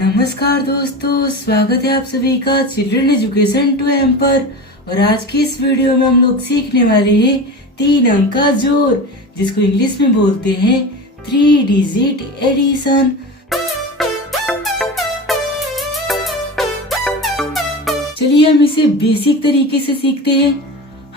नमस्कार दोस्तों, स्वागत है आप सभी का चिल्ड्रन एजुकेशन टू एम पर। और आज की इस वीडियो में हम लोग सीखने वाले हैं 3 अंक का जोड़, जिसको इंग्लिश में बोलते हैं 3 डिजिट एडिशन। चलिए हम इसे बेसिक तरीके से सीखते हैं।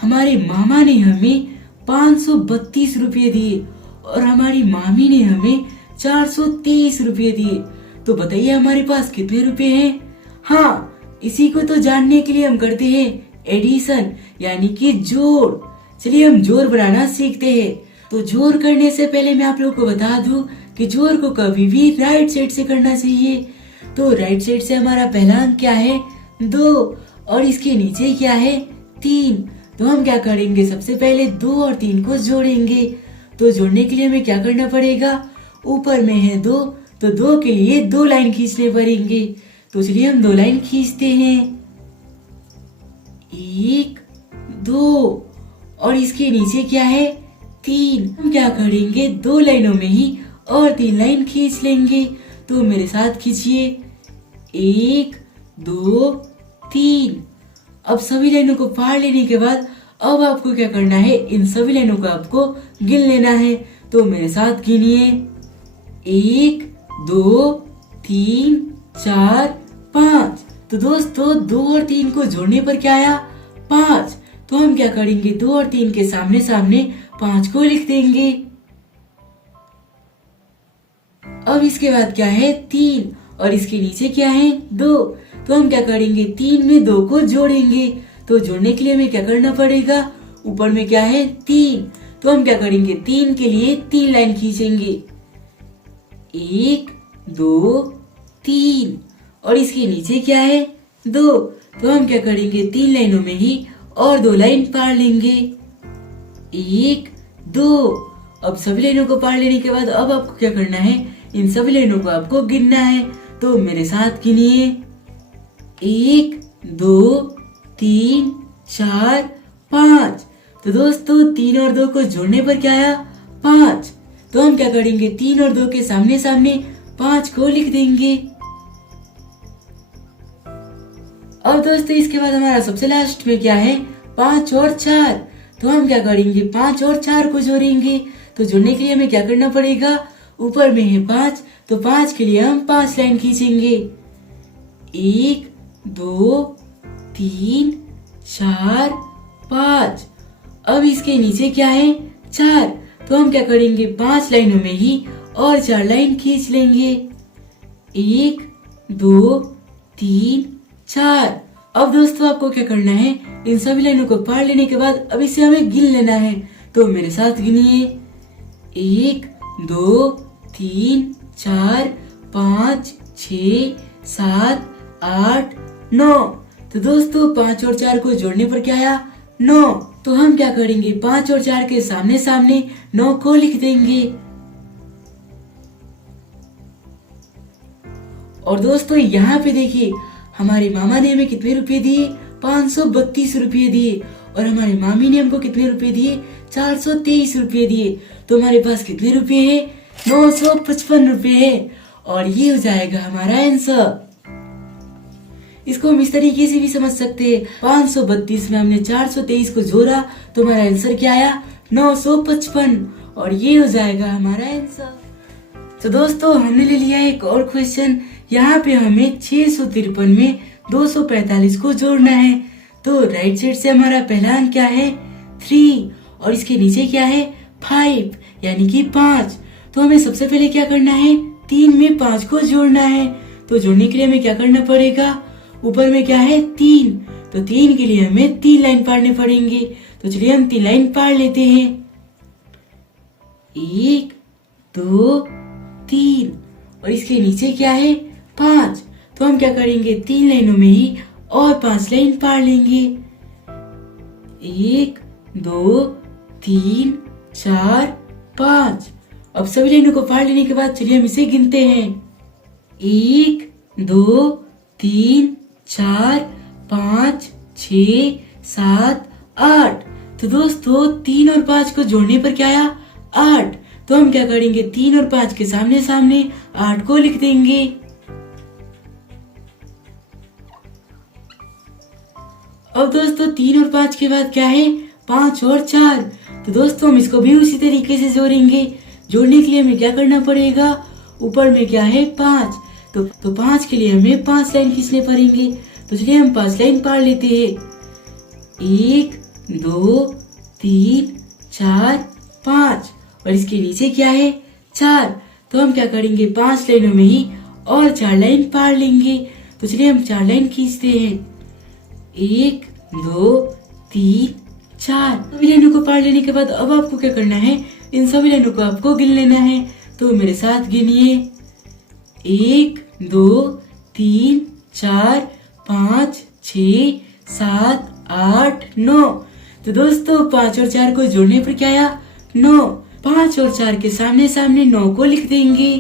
हमारे मामा ने हमें 532 रुपये दिए और हमारी मामी ने हमें 423 रुपये दिए। तो बताइए हमारे पास कितने रुपए हैं? हाँ, इसी को तो जानने के लिए हम करते हैं एडिशन, यानी कि जोड़। चलिए हम जोड़ बनाना सीखते हैं। तो जोड़ करने से पहले मैं आप लोगों को बता दूं कि जोड़ को कभी भी राइट साइड से करना चाहिए। तो राइट साइड से हमारा पहला अंक क्या है? 2, और इसके नीचे क्या है? 3। तो हम क्या करेंगे? सबसे पहले 2 और 3 को जोड़ेंगे। तो जोड़ने के लिए हमें क्या करना पड़ेगा? ऊपर में है 2, तो 2 के लिए 2 लाइन खींचने पड़ेंगे। तो चलिए हम 2 लाइन खींचते हैं। 1, 2, और इसके नीचे क्या है? 3। हम क्या करेंगे? 2 लाइनों में ही और 3 लाइन खींच लेंगे। तो मेरे साथ खींचिए। 1, 2, 3। अब सभी लाइनों को फाड़ लेने के बाद अब आपको क्या करना है? इन सभी लाइनों को आपको गिन लेना है। तो मेरे साथ गिनिए। 1, 2, 3, 4, 5। तो दोस्तों 2 और 3 को जोड़ने पर क्या आया? 5। तो हम क्या करेंगे? 2 और 3 के सामने सामने 5 को लिख देंगे। अब इसके बाद क्या है? 3, और इसके नीचे क्या है? 2। तो हम क्या करेंगे? 3 में 2 को जोड़ेंगे। तो जोड़ने के लिए हमें क्या करना पड़ेगा? ऊपर में क्या है? 3। तो हम क्या करेंगे? 3 के लिए 3 लाइन खींचेंगे। 1, 2, 3, और इसके नीचे क्या है? 2। तो हम क्या करेंगे? 3 लाइनों में ही और 2 लाइन पार लेंगे। 1, 2। अब सभी लाइनों को पार लेने के बाद अब आपको क्या करना है? इन सभी लाइनों को आपको गिनना है। तो मेरे साथ गिनिए। 1, 2, 3, 4, 5। तो दोस्तों 3 और 2 को जोड़ने पर क्या आया? 5। तो हम क्या करेंगे? 3 और 2 के सामने सामने 5 को लिख देंगे। अब दोस्तों इसके बाद हमारा सबसे लास्ट में क्या है? 5 और 4। तो हम क्या करेंगे? 5 और 4 को जोड़ेंगे। तो जोड़ने के लिए हमें क्या करना पड़ेगा? ऊपर में है 5, तो 5 के लिए हम 5 लाइन खींचेंगे। 1, 2, 3, 4, 5। अब इसके नीचे क्या है? 4। तो हम क्या करेंगे? 5 लाइनों में ही और 4 लाइन खींच लेंगे। 1, 2, 3, 4। अब दोस्तों आपको क्या करना है? इन सभी लाइनों को पार लेने के बाद अब इसे हमें गिन लेना है। तो मेरे साथ गिनिए। 1, 2, 3, 4, 5, 6, 7, 8, 9। तो दोस्तों 5 और 4 को जोड़ने पर क्या आया? 9। तो हम क्या करेंगे? 5 और 4 के सामने सामने 9 को लिख देंगे। और दोस्तों यहाँ पे देखिए, हमारे मामा ने हमें कितने रुपए दिए? 532 रुपये दिए। और हमारी मामी ने हमको कितने रुपए दिए? 423 रुपये दिए। तो हमारे पास कितने रुपए हैं? 955 रुपये है। और ये हो जाएगा हमारा आंसर। इसको हम इस तरीके से भी समझ सकते हैं। 532 में हमने 423 को जोड़ा तो हमारा आंसर क्या आया? 955। और ये हो जाएगा हमारा आंसर। तो दोस्तों हमने ले लिया एक और क्वेश्चन। यहाँ पे हमें 653 में 245 को जोड़ना है। तो राइट साइड से हमारा पहला अंक क्या है? 3, और इसके नीचे क्या है? 5, यानी कि 5। तो हमें सबसे पहले क्या करना है? 3 में 5 को जोड़ना है। तो जोड़ने के लिए हमें क्या करना पड़ेगा? ऊपर में क्या है? 3। तो 3 के लिए हमें 3 लाइन पारने पड़ेंगे। तो चलिए हम 3 लाइन पार लेते हैं। 1, 2, 3, और इसके नीचे क्या है? 5। तो हम क्या करेंगे? 3 लाइनों में ही और 5 लाइन पार लेंगे। 1, 2, 3, 4, 5। अब सभी लाइनों को पार लेने के बाद चलिए हम इसे गिनते हैं। 1, 2, 3, 4, 5, 6, 7, 8। तो दोस्तों 3 और 5 को जोड़ने पर क्या आया? 8। तो हम क्या करेंगे? 3 और 5 के सामने सामने 8 को लिख देंगे। अब दोस्तों 3 और 5 के बाद क्या है, 5 और 4। तो दोस्तों हम इसको भी उसी तरीके से जोड़ेंगे। जोड़ने के लिए हमें क्या करना पड़ेगा, ऊपर में क्या है 5, तो 5 के लिए हमें 5 लाइन खींचने पड़ेंगे। तो चलिए हम 5 लाइन पार लेते हैं, 1 2 3 4 5। और इसके नीचे क्या है 4, तो हम क्या करेंगे 5 लाइनों में ही और 4 लाइन पार लेंगे। तो चलिए हम 4 लाइन खींचते हैं, 1 2 3 4। सभी लाइनों को पार लेने के बाद अब आपको क्या करना है, इन सभी लाइनों को आपको गिन लेना है। तो मेरे साथ गिनिए, 1 2 3 4 5 6 7 8 9। तो दोस्तों 5 और 4 को जोड़ने पर क्या आया, 9। 5 और 4 के सामने सामने 9 को लिख देंगे।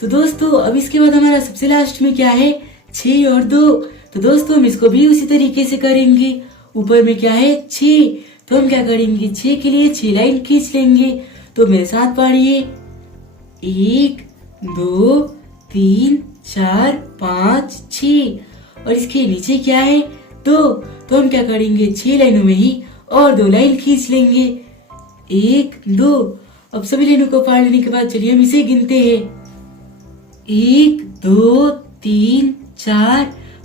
तो दोस्तों अब इसके बाद हमारा सबसे लास्ट में क्या है, 6 और 2। तो दोस्तों हम इसको भी उसी तरीके से करेंगे। ऊपर में क्या है 6, तो हम क्या करेंगे 6 के लिए 6 लाइन खींच लेंगे। तो मेरे साथ पढ़िए, 1 2 3 4 5 6। और इसके नीचे क्या है 2, तो हम क्या करेंगे 6 लाइनों में ही और 2 लाइन खींच लेंगे, 1 2। अब सभी लाइनों को पार लेने के बाद चलिए हम इसे गिनते हैं, 1 2 3 4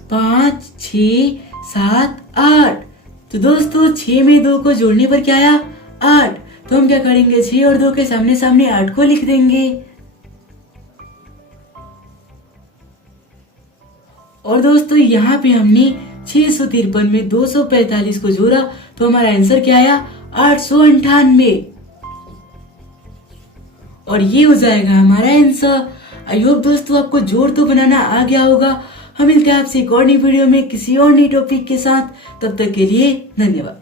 5 6 7 8। तो दोस्तों 6 में 2 को जोड़ने पर क्या आया 8। तो हम क्या करेंगे 6 और 2 के सामने सामने 8 को लिख देंगे। और दोस्तों यहाँ पे हमने 653 में 245 को जोड़ा, तो हमारा आंसर क्या आया 898। और ये हो जाएगा हमारा आंसर। आई होप दोस्तों आपको जोड़ तो बनाना आ गया होगा। हम मिलते हैं आपसे एक और नई वीडियो में किसी और नई टॉपिक के साथ। तब तक के लिए धन्यवाद।